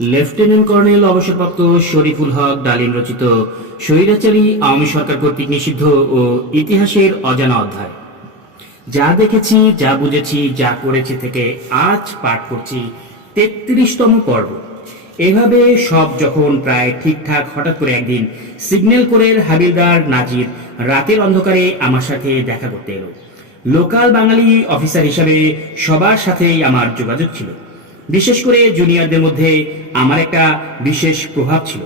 Lieutenant colonel অবসরপ্রাপ্ত শরীফুল হক ডালিম রচিত স্বৈরাচারী আওয়ামী সরকার কর্তৃক নিষিদ্ধ ও ইতিহাসের অজানা অধ্যায়। যা দেখেছি, যা বুঝেছি, যা করেছি থেকে আজ পাঠ করছি তেত্রিশতম পর্ব। এভাবে সব যখন প্রায় ঠিকঠাক হঠাৎ করে একদিন সিগন্যাল কোরের হাবিলদার নাজির রাতের অন্ধকারে আমার সাথে দেখা করতে এলো। লোকাল বাঙালি অফিসার হিসাবে সবার সাথেই আমার যোগাযোগ ছিল। বিশেষ করে জুনিয়রদের মধ্যে আমার একটা বিশেষ প্রভাব ছিল।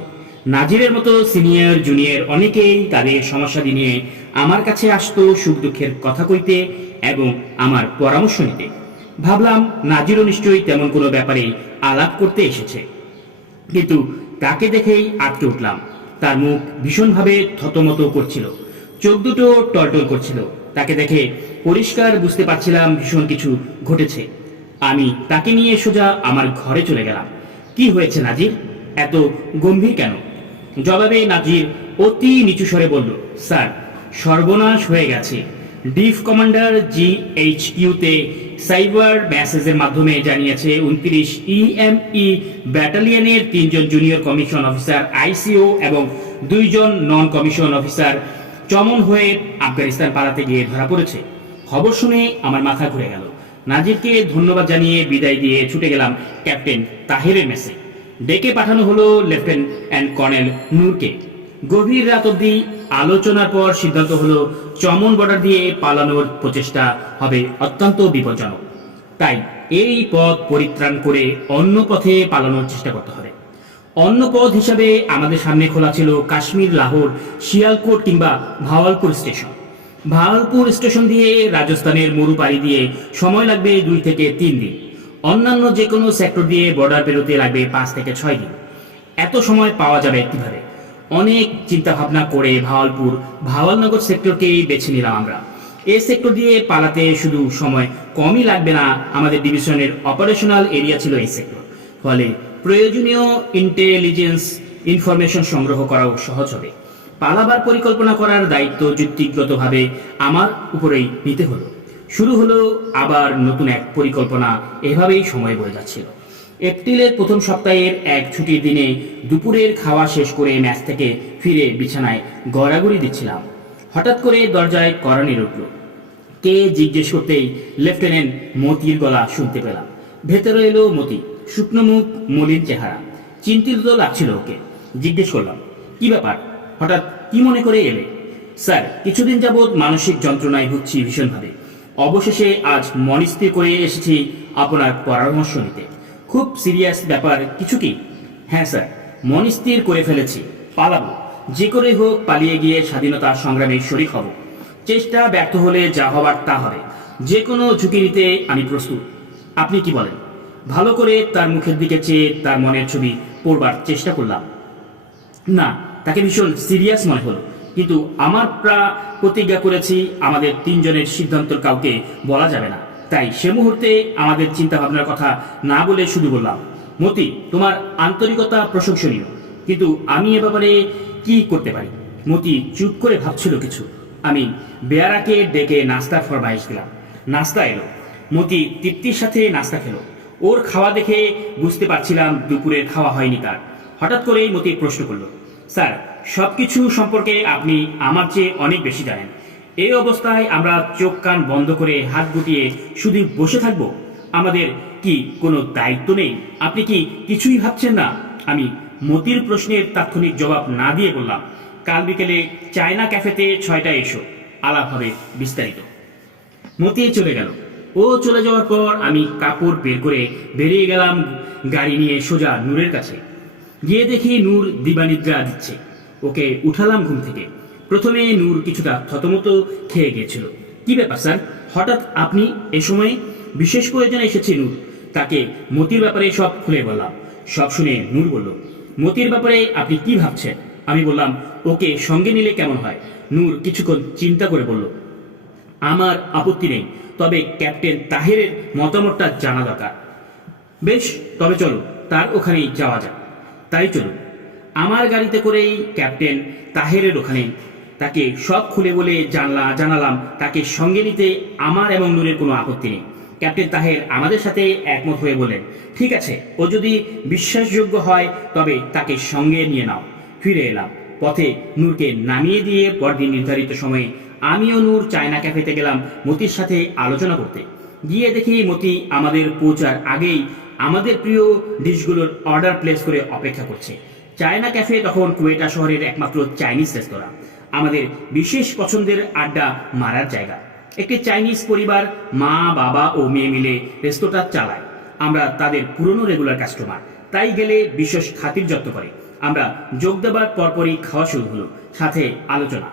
নাজিরের মতো সিনিয়র জুনিয়র অনেকেই তাদের সমস্যাদি নিয়ে আমার কাছে আসতো সুখ দুঃখের কথা কইতে এবং আমার পরামর্শ নিতে। ভাবলাম নাজিরও নিশ্চয়ই তেমন কোনো ব্যাপারে আলাপ করতে এসেছে। কিন্তু তাকে দেখেই আটকে উঠলাম। তার মুখ ভীষণভাবে থতমত করছিল। চোখ দুটো টলটল করছিল। তাকে দেখে পরিষ্কার বুঝতে পারছিলাম ভীষণ কিছু ঘটেছে। আমি তাকে নিয়ে সোজা আমার ঘরে চলে গেলাম। কি হয়েছে নাজির? এত গম্ভীর কেন? জবাবে নাজির অতি নিচু স্বরে বলল, স্যার, সর্বনাশ হয়ে গেছে। ডিফ কমান্ডার জি এইচ ইউতে সাইবার মেসেজের মাধ্যমে জানিয়েছে উনত্রিশ ইএমই ব্যাটালিয়নের তিনজন জুনিয়র কমিশন অফিসার আইসিও এবং দুইজন নন কমিশন অফিসার চমন হয়ে আফগানিস্তান পালাতে গিয়ে ধরা পড়েছে। খবর শুনে আমার মাথা ঘুরে গেল। নাজিরকে ধন্যবাদ জানিয়ে বিদায় দিয়ে ছুটে গেলাম ক্যাপ্টেন তাহিরের মেসে। ডেকে পাঠানো হলো লেফটেন্যান্ট অ্যান্ড কর্নেল নূরকে। গভীর রাত অবধি আলোচনার পর সিদ্ধান্ত হলো চমন বর্ডার দিয়ে পালানোর প্রচেষ্টা হবে অত্যন্ত বিপজ্জনক। তাই এই পথ পরিত্রাণ করে অন্য পথে পালানোর চেষ্টা করতে হবে। অন্য পথ হিসাবে আমাদের সামনে খোলা ছিল কাশ্মীর, লাহোর, শিয়ালকোট কিংবা ভাওয়ালপুর স্টেশন। ভাওয়ালপুর স্টেশন দিয়ে রাজস্থানের মরু পাড়ি দিয়ে সময় লাগবে দুই থেকে তিন দিন। অন্যান্য যে কোনো সেক্টর দিয়ে বর্ডার পেরোতে লাগবে পাঁচ থেকে ছয় দিন। এত সময় পাওয়া যাবে কীভাবে অনেক চিন্তা ভাবনা করে ভাওয়ালপুর ভাওয়ালনগর সেক্টরকেই বেছে নিলাম আমরা। এ সেক্টর দিয়ে পালাতে শুধু সময় কমই লাগবে না, আমাদের ডিভিশনের অপারেশনাল এরিয়া ছিল এই সেক্টর। ফলে প্রয়োজনীয় ইন্টেলিজেন্স ইনফরমেশন সংগ্রহ করাও সহজ হবে। পালাবার পরিকল্পনা করার দায়িত্ব যুক্তিগতভাবে আমার উপরেই নিতে হলো। শুরু হলো আবার নতুন এক পরিকল্পনা, এভাবেই সময় বয়ে যাচ্ছিল। এপ্রিলের প্রথম সপ্তাহের এক ছুটির দিনে দুপুরের খাওয়া শেষ করে ম্যাচ থেকে ফিরে বিছানায় গড়াগড়ি দিচ্ছিলাম। হঠাৎ করে দরজায় করানি উঠল কে জিজ্ঞেস করতেই লেফটেন্যান্ট মতির গলা শুনতে পেলাম। ভেতরে এলো মতি, শুকনো মুখ, মলিন চেহারা। চিন্তিত লাগছিল ওকে। জিজ্ঞেস করলাম, কি ব্যাপার? হঠাৎ কি মনে করে এলে? স্যার, কিছুদিন যাবৎ মানসিক যন্ত্রণায় ভুগছি ভীষণভাবে। অবশেষে আজ মনস্থির করে এসেছি আপনার পরামর্শ নিতে। খুব সিরিয়াস ব্যাপার, কিছু কি? হ্যাঁ স্যার, মনস্থির করে ফেলেছি। পালাবো। যে করে হোক পালিয়ে গিয়ে স্বাধীনতা সংগ্রামে শরিক হব। চেষ্টা ব্যর্থ হলে যা হবার তা হবে। যে কোনো ঝুঁকি নিতে আমি প্রস্তুত। আপনি কি বলেন? ভালো করে তার মুখের দিকে চেয়ে তার মনের ছবি পড়বার চেষ্টা করলাম। না তাকে ভীষণ সিরিয়াস মনে হলো। কিন্তু আমার প্রা প্রতিজ্ঞা করেছি আমাদের তিনজনের সিদ্ধান্ত কাউকে বলা যাবে না। তাই সে মুহূর্তে আমাদের চিন্তা ভাবনার কথা না বলে শুধু বললাম, মতি, তোমার আন্তরিকতা প্রশংসনীয়, কিন্তু আমি এ ব্যাপারে কি করতে পারি? মতি চুপ করে ভাবছিল কিছু। আমি বেয়ারাকে ডেকে নাস্তার ফরমাইশ দিলাম। নাস্তা এলো। মতি তৃপ্তির সাথে নাস্তা খেলো। ওর খাওয়া দেখে বুঝতে পারছিলাম দুপুরের খাওয়া হয়নি তার। হঠাৎ করেই মতি প্রশ্ন করল স্যার, সবকিছু সম্পর্কে আপনি আমার চেয়ে অনেক বেশি জানেন। এই অবস্থায় আমরা চোখ কান বন্ধ করে হাত গুটিয়ে শুধু বসে থাকব। আমাদের কি কোনো দায়িত্ব নেই? আপনি কি কিছুই ভাবছেন না? আমি মতির প্রশ্নের তাৎক্ষণিক জবাব না দিয়ে বললাম, কাল বিকেলে চায়না ক্যাফেতে ছয়টায় এসো। আলাপ হবে বিস্তারিত। মতি চলে গেল। ও চলে যাওয়ার পর আমি কাপড় বের করে বেরিয়ে গেলাম গাড়ি নিয়ে সোজা নূরের কাছে। গিয়ে দেখি নূর দিবানিদ্রা দিচ্ছে। ওকে উঠালাম ঘুম থেকে। প্রথমে নূর কিছুটা থতমত খেয়ে গিয়েছিল। কি ব্যাপার, স্যার? হঠাৎ আপনি এ সময়ে বিশেষ প্রয়োজনে এসেছে নূর। তাকে মতির ব্যাপারে সব খুলে বললাম সব শুনে নূর বলল, মতির ব্যাপারে আপনি কি ভাবছেন? আমি বললাম, ওকে সঙ্গে নিলে কেমন হয়? নূর কিছুক্ষণ চিন্তা করে বলল, আমার আপত্তি নেই, তবে ক্যাপ্টেন তাহেরের মতামতটা জানা দরকার। বেশ, তবে চলো, তার ওখানেই যাওয়া যাক। তাই চলুন। আমার গাড়িতে করেই ক্যাপ্টেন তাহেরের ওখানে। তাকে সব খুলে বলে জানলা, জানালাম, তাকে সঙ্গে নিতে আমার এবং নূরের কোনো আপত্তি নেই। ক্যাপ্টেন তাহের আমাদের সাথে একমত হয়ে বলেন ঠিক আছে, ও যদি বিশ্বাসযোগ্য হয়, তবে তাকে সঙ্গে নিয়ে নাও। ফিরে এলাম। পথে নূরকে নামিয়ে দিয়ে পরদিন নির্ধারিত সময়ে আমিও নূর চায়না ক্যাফেতে গেলাম মতির সাথে আলোচনা করতে। গিয়ে দেখি মতি আমাদের পৌঁছার আগেই আমাদের প্রিয় ডিশগুলোর অর্ডার প্লেস করে অপেক্ষা করছে। চায়না ক্যাফে তখন কুয়েটা শহরের একমাত্র চাইনিজ রেস্তোরাঁ। আমাদের বিশেষ পছন্দের আড্ডা মারার জায়গা। একটি চাইনিজ পরিবার মা, বাবা ও মেয়ে মিলে রেস্তোরাঁ চালায়। আমরা তাদের পুরনো রেগুলার কাস্টমার। তাই গেলে বিশেষ খাতির যত্ন করে। আমরা যোগ দেবার পরপরই খাওয়া শুরু হলো। সাথে আলোচনা।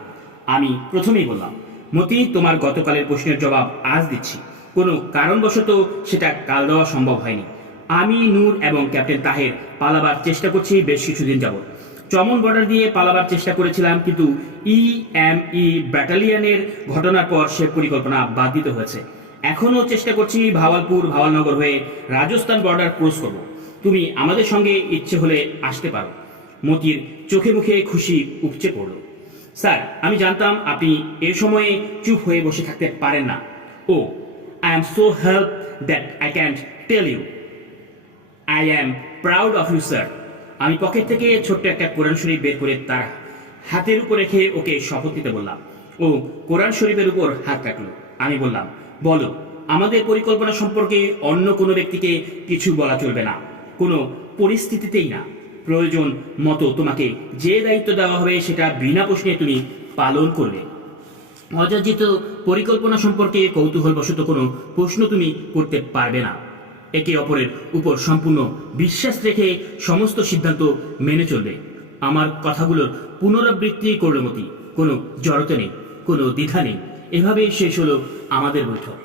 আমি প্রথমেই বললাম, মতি, তোমার গতকালের প্রশ্নের জবাব আজ দিচ্ছি। কোনো কারণবশত সেটা কাল দেওয়া সম্ভব হয়নি। আমি, নূর এবং ক্যাপ্টেন তাহের পালাবার চেষ্টা করছি বেশ কিছুদিন যাবত চমন বর্ডার দিয়ে পালাবার চেষ্টা করেছিলাম, কিন্তু ই এম ই ব্যাটালিয়ানের ঘটনার পর সে পরিকল্পনা বাদ দিতে হয়েছে। এখনও চেষ্টা করছি ভাওয়ালপুর ভাওয়ালনগর হয়ে রাজস্থান বর্ডার ক্রস করব। তুমি আমাদের সঙ্গে ইচ্ছে হলে আসতে পারো। মতির চোখে মুখে খুশি উপচে পড়ল। স্যার, আমি জানতাম আপনি এ সময়ে চুপ হয়ে বসে থাকতে পারেন না। ও, I am so help that I can tell you. I am proud of you sir আমি পকেট থেকে ছোট্ট একটা কোরআন শরীফ বের করে তার হাতের উপর রেখে ওকে শপথ দিতে বললাম। ও কোরআন শরীফের উপর হাত রাখল। আমি বললাম, বলো, আমাদের পরিকল্পনা সম্পর্কে অন্য কোনো ব্যক্তিকে কিছু বলা চলবে না। কোনো পরিস্থিতিতেই না। প্রয়োজন মতো তোমাকে যে দায়িত্ব দেওয়া হবে সেটা বিনা প্রশ্নে তুমি পালন করবে। অযাচিত পরিকল্পনা সম্পর্কে কৌতূহলবশত কোনো প্রশ্ন তুমি করতে পারবে না। একে অপরের উপর সম্পূর্ণ বিশ্বাস রেখে সমস্ত সিদ্ধান্ত মেনে চলবে। আমার কথাগুলোর পুনরাবৃত্তি করল মতি কোনো জড়তা নেই, কোনো দ্বিধা নেই। এভাবেই শেষ হলো আমাদের বৈঠক।